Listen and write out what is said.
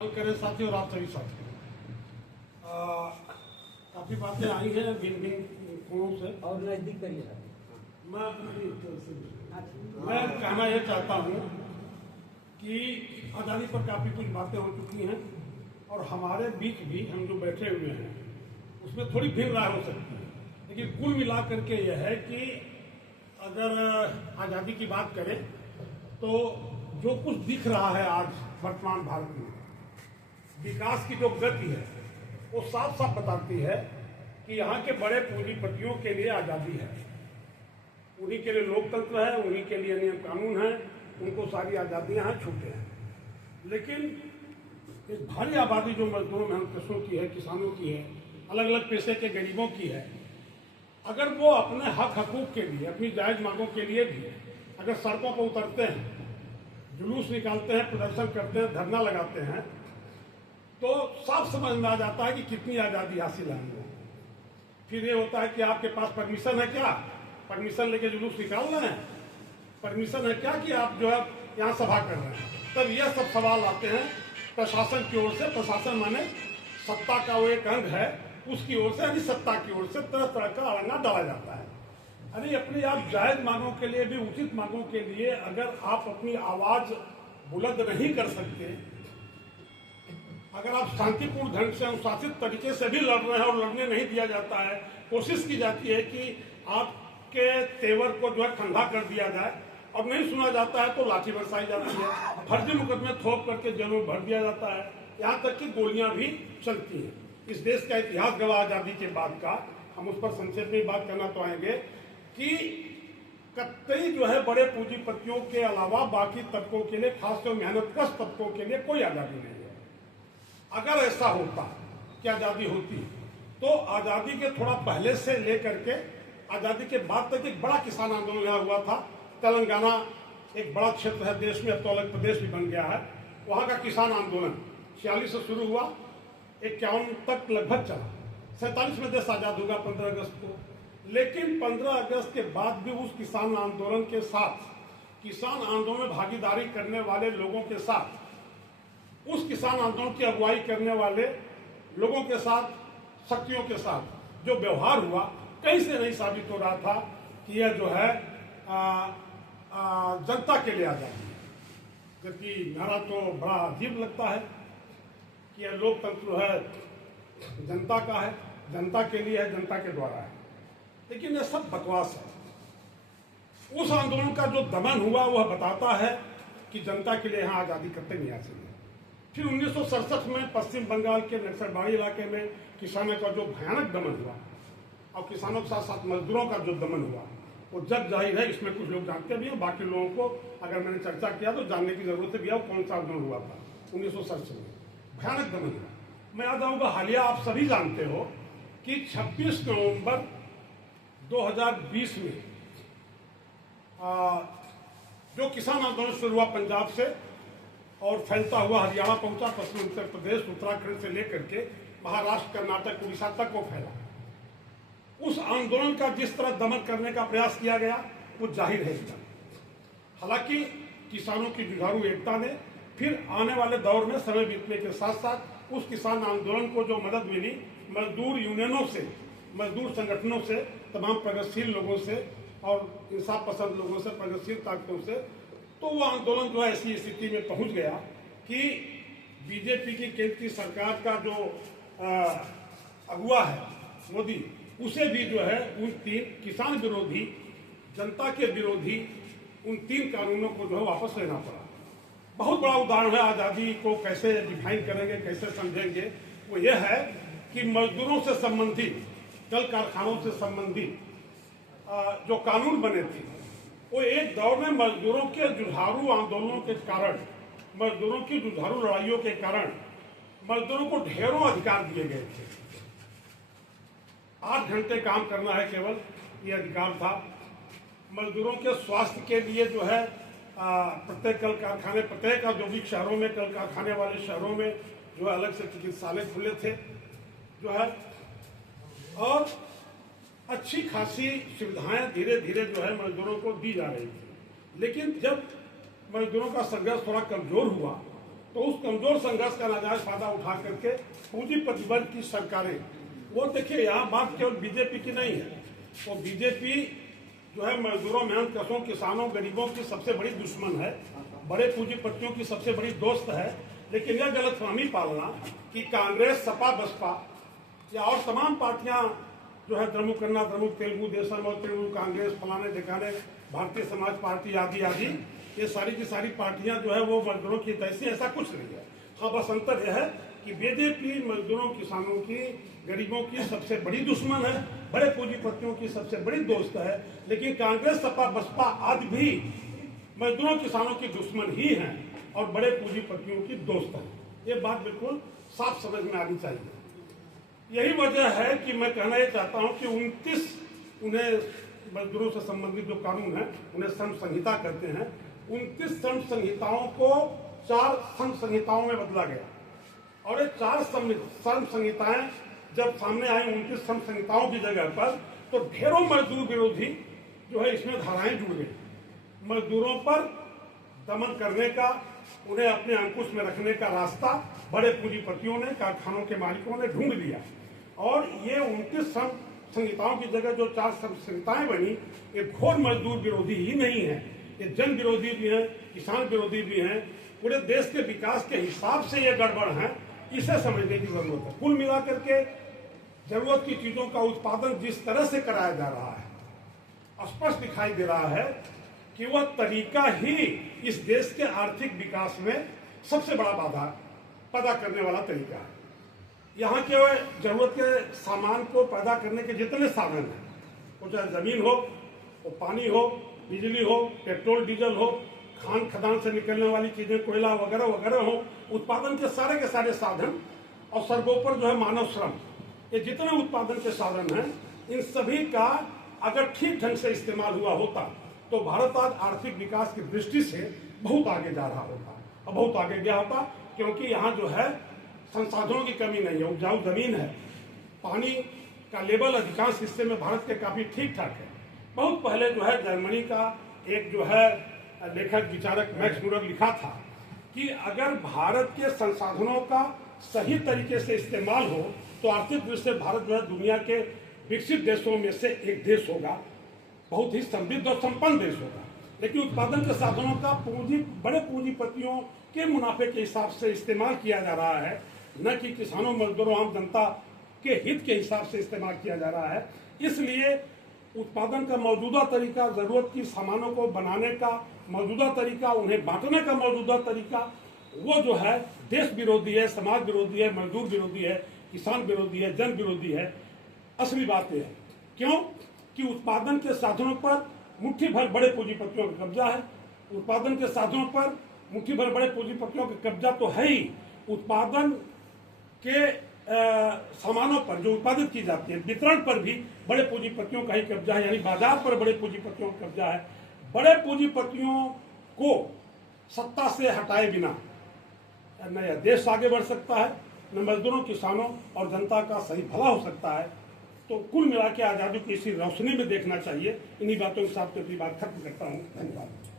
करें साथी और आप सभी साथी। काफ़ी बातें आई हैं भिन्न भिन्न कोणों से और नजदीक करिए सर। मैं कहना यह चाहता हूँ कि आज़ादी पर काफ़ी कुछ बातें हो चुकी हैं और हमारे बीच भी हम जो बैठे हुए हैं उसमें थोड़ी भिन्न राय हो सकती है, लेकिन कुल मिला करके यह है कि अगर आज़ादी की बात करें तो जो कुछ दिख रहा है आज वर्तमान भारत में, विकास की जो गति है वो साफ साफ बताती है कि यहाँ के बड़े पूंजीपतियों के लिए आज़ादी है, उन्हीं के लिए लोकतंत्र है, उन्हीं के लिए नियम कानून है, उनको सारी आज़ादियाँ हैं, छूटे हैं। लेकिन एक भारी आबादी जो मजदूरों मेहनतकशों की है, किसानों की है, अलग अलग पेशे के गरीबों की है, अगर वो अपने हक हकूक़ के लिए, अपनी जायज़ मांगों के लिए भी अगर सड़कों पर उतरते हैं, जुलूस निकालते हैं, प्रदर्शन करते हैं, धरना लगाते हैं, तो साफ समझ में आ जाता है कि कितनी आज़ादी हासिल है हमको। फिर ये होता है कि आपके पास परमिशन है क्या, परमिशन लेके जुलूस निकाल रहे हैं, परमिशन है क्या कि आप जो है यहाँ सभा कर रहे हैं। तब यह सब सवाल आते हैं प्रशासन की ओर से। प्रशासन माने सत्ता का वो एक अंग है, उसकी ओर से यानी सत्ता की ओर से तरह तरह का अड़ंगा डाला जाता है। यानी अपनी आप जायज मांगों के लिए भी, उचित मांगों के लिए अगर आप अपनी आवाज बुलंद नहीं कर सकते, अगर आप शांतिपूर्ण ढंग से अनुशासित तरीके से भी लड़ रहे हैं और लड़ने नहीं दिया जाता है, कोशिश की जाती है कि आपके तेवर को जो है ठंडा कर दिया जाए और नहीं सुना जाता है तो लाठी बरसाई जाती है, फर्जी मुकदमे थोप करके जेलों में भर दिया जाता है, यहाँ तक कि गोलियां भी चलती हैं। इस देश का इतिहास गवाह आज़ादी के बाद का, हम उस पर संक्षेप में बात करना तो आएंगे कि कतई जो है बड़े पूंजीपतियों के अलावा बाकी तबकों के लिए, खासकर मेहनतकश तबकों के लिए कोई आज़ादी नहीं है। अगर ऐसा होता कि आज़ादी होती तो आज़ादी के थोड़ा पहले से लेकर के आज़ादी के बाद तक एक बड़ा किसान आंदोलन यहाँ हुआ था। तेलंगाना एक बड़ा क्षेत्र है देश में, अब तो अलग प्रदेश भी बन गया है। वहाँ का किसान आंदोलन 46 से शुरू हुआ, 51 तक लगभग चला। 47 में देश आज़ाद होगा 15 अगस्त को। लेकिन 15 अगस्त के बाद भी उस किसान आंदोलन के साथ, किसान आंदोलन में भागीदारी करने वाले लोगों के साथ, उस किसान आंदोलन की अगुवाई करने वाले लोगों के साथ, शक्तियों के साथ जो व्यवहार हुआ, कहीं से नहीं साबित हो रहा था कि यह जो है जनता के लिए आज़ादी है। जबकि नारा तो बड़ा अजीब लगता है कि यह लोकतंत्र है, जनता का है, जनता के लिए है, जनता के द्वारा है, लेकिन यह सब बकवास है। उस आंदोलन का जो दमन हुआ वह बताता है कि जनता के लिए यहाँ आज़ादी कतई नहीं हासिल है। फिर 1967 में पश्चिम बंगाल के नक्सलबाड़ी इलाके में किसानों का जो भयानक दमन हुआ और किसानों के साथ साथ मजदूरों का जो दमन हुआ, वो जग जाहिर है। इसमें कुछ लोग जानते भी हैं, बाकी लोगों को अगर मैंने चर्चा किया तो जानने की जरूरत भी है कौन सा आंदोलन हुआ था 1967 में। भयानक दमन हुआ। मैं याद आऊँगा, हालिया आप सभी जानते हो कि 26 नवंबर 2020 में जो किसान आंदोलन शुरू हुआ पंजाब से और फैलता हुआ हरियाणा पहुंचा, पश्चिम उत्तर प्रदेश, उत्तराखंड से लेकर के महाराष्ट्र, कर्नाटक, उड़ीसा तक वो फैला। उस आंदोलन का जिस तरह दमन करने का प्रयास किया गया वो जाहिर है एकदम। हालांकि किसानों की जुझारू एकता ने फिर आने वाले दौर में समय बीतने के साथ साथ उस किसान आंदोलन को जो मदद मिली मजदूर यूनियनों से, मजदूर संगठनों से, तमाम प्रगतिशील लोगों से और इंसाफ पसंद लोगों से, प्रगतिशील ताकतों से, तो वो आंदोलन जो है ऐसी स्थिति में पहुंच गया कि बीजेपी की केंद्रीय सरकार का जो अगुवा है मोदी, उसे भी जो है उन 3 किसान विरोधी, जनता के विरोधी उन 3 कानूनों को जो है वापस लेना पड़ा। बहुत बड़ा उदाहरण है आज़ादी को कैसे डिफाइन करेंगे, कैसे समझेंगे, वो यह है कि मजदूरों से संबंधित, कल कारखानों से संबंधित जो कानून बने थे वो एक दौर में मजदूरों के जुझारू आंदोलनों के कारण, मजदूरों की जुझारू लड़ाइयों के कारण मजदूरों को ढेरों अधिकार दिए गए थे। 8 घंटे काम करना है केवल, ये अधिकार था। मजदूरों के स्वास्थ्य के लिए जो है प्रत्येक कल कारखाने, प्रत्येक औद्योगिक शहरों में, कल कारखाने वाले शहरों में जो है अलग से चिकित्सालय खुले थे जो है, और अच्छी खासी सुविधाएं धीरे धीरे जो है मजदूरों को दी जा रही थी। लेकिन जब मजदूरों का संघर्ष थोड़ा कमजोर हुआ तो उस कमजोर संघर्ष का नाजायज फायदा उठा करके पूंजीपति वर्ग की सरकारें, वो देखिए यहाँ बात केवल बीजेपी की नहीं है, वो बीजेपी जो है मजदूरों, मेहनतकशों, किसानों, गरीबों की सबसे बड़ी दुश्मन है, बड़े पूंजीपतियों की सबसे बड़ी दोस्त है। लेकिन यह गलतफहमी पालना कि कांग्रेस, सपा, बसपा या और तमाम पार्टियां जो है द्रमुक कन्ना, द्रमुक तेलुगु देशम और तेलुगु कांग्रेस, फलाने ढिकाने, भारतीय समाज पार्टी आदि आदि, ये सारी की सारी पार्टियां जो है वो मजदूरों की तैसी, ऐसा कुछ नहीं है। हाँ, बस अंतर यह है कि बीजेपी मजदूरों, किसानों की, गरीबों की सबसे बड़ी दुश्मन है, बड़े पूंजीपतियों की सबसे बड़ी दोस्त है। लेकिन कांग्रेस, सपा, बसपा आदि भी मजदूरों, किसानों की दुश्मन ही हैं और बड़े पूंजीपतियों की दोस्त हैं। ये बात बिल्कुल साफ समझ में आनी चाहिए। यही वजह है कि मैं कहना ये चाहता हूं कि 29 उन्हें मजदूरों से संबंधित जो कानून है उन्हें श्रम संहिता कहते हैं, 29 श्रम संहिताओं को 4 श्रम संहिताओं में बदला गया। और ये 4 श्रम संहिताएं जब सामने आई 29 श्रम संहिताओं की जगह पर, तो ढेरों मजदूर विरोधी जो है इसमें धाराएं जुड़ गई। मजदूरों पर दमन करने का, उन्हें अपने अंकुश में रखने का रास्ता बड़े पूंजीपतियों ने, कारखानों के मालिकों ने ढूंढ लिया। और ये 29 श्रम संहिताओं की जगह जो 4 श्रम संहिताएं बनी, ये घोर मजदूर विरोधी ही नहीं है, ये जन विरोधी भी है, किसान विरोधी भी हैं, पूरे देश के विकास के हिसाब से ये गड़बड़ है। इसे समझने की जरूरत है। कुल मिलाकर के जरूरत की चीजों का उत्पादन जिस तरह से कराया जा रहा है, स्पष्ट दिखाई दे रहा है कि वह तरीका ही इस देश के आर्थिक विकास में सबसे बड़ा बाधा पैदा करने वाला तरीका है। यहाँ के जरूरत के सामान को पैदा करने के जितने साधन हैं, वो चाहे जमीन हो, वो पानी हो, बिजली हो, पेट्रोल डीजल हो, खान खदान से निकलने वाली चीजें, कोयला वगैरह वगैरह हो, उत्पादन के सारे साधन, और सर्वोपर जो है मानव श्रम, ये जितने उत्पादन के साधन हैं, इन सभी का अगर ठीक ढंग से इस्तेमाल हुआ होता तो भारत आज आर्थिक विकास की दृष्टि से बहुत आगे जा रहा होता और बहुत आगे गया होता। क्योंकि यहाँ जो है संसाधनों की कमी नहीं है, उपजाऊ जमीन है, पानी का लेवल अधिकांश हिस्से में भारत के काफी ठीक ठाक है। बहुत पहले जो है जर्मनी का एक जो है लेखक विचारक मैक्स मूलर लिखा था कि अगर भारत के संसाधनों का सही तरीके से इस्तेमाल हो तो आर्थिक दृष्टि से भारत जो है दुनिया के विकसित देशों में से एक देश होगा, बहुत ही समृद्ध और संपन्न देश होगा। लेकिन उत्पादन के साधनों का बड़े पूंजीपतियों के मुनाफे के हिसाब से इस्तेमाल किया जा रहा है, न कि किसानों, मजदूरों, आम जनता के हित के हिसाब से इस्तेमाल किया जा रहा है। इसलिए उत्पादन का मौजूदा तरीका, जरूरत की सामानों को बनाने का मौजूदा तरीका, उन्हें बांटने का मौजूदा तरीका, वो जो है देश विरोधी है, समाज विरोधी है, मजदूर विरोधी है, किसान विरोधी है, जन विरोधी है। असली बात यह है क्यों कि उत्पादन के साधनों पर मुट्ठी भर बड़े पूंजीपतियों का कब्जा है। उत्पादन के साधनों पर मुट्ठी भर बड़े पूंजीपतियों का कब्जा तो है ही, उत्पादन के सामानों पर जो उत्पादित की जाती है, वितरण पर भी बड़े पूंजीपतियों का ही कब्जा है, यानी बाजार पर बड़े पूंजीपतियों का कब्जा है। बड़े पूंजीपतियों को सत्ता से हटाए बिना न यह देश आगे बढ़ सकता है, न मजदूरों, किसानों और जनता का सही भला हो सकता है। तो कुल मिला के आजादी को इसी रोशनी में देखना चाहिए। इन्हीं बातों के साथ अपनी बात खत्म करता हूँ। धन्यवाद।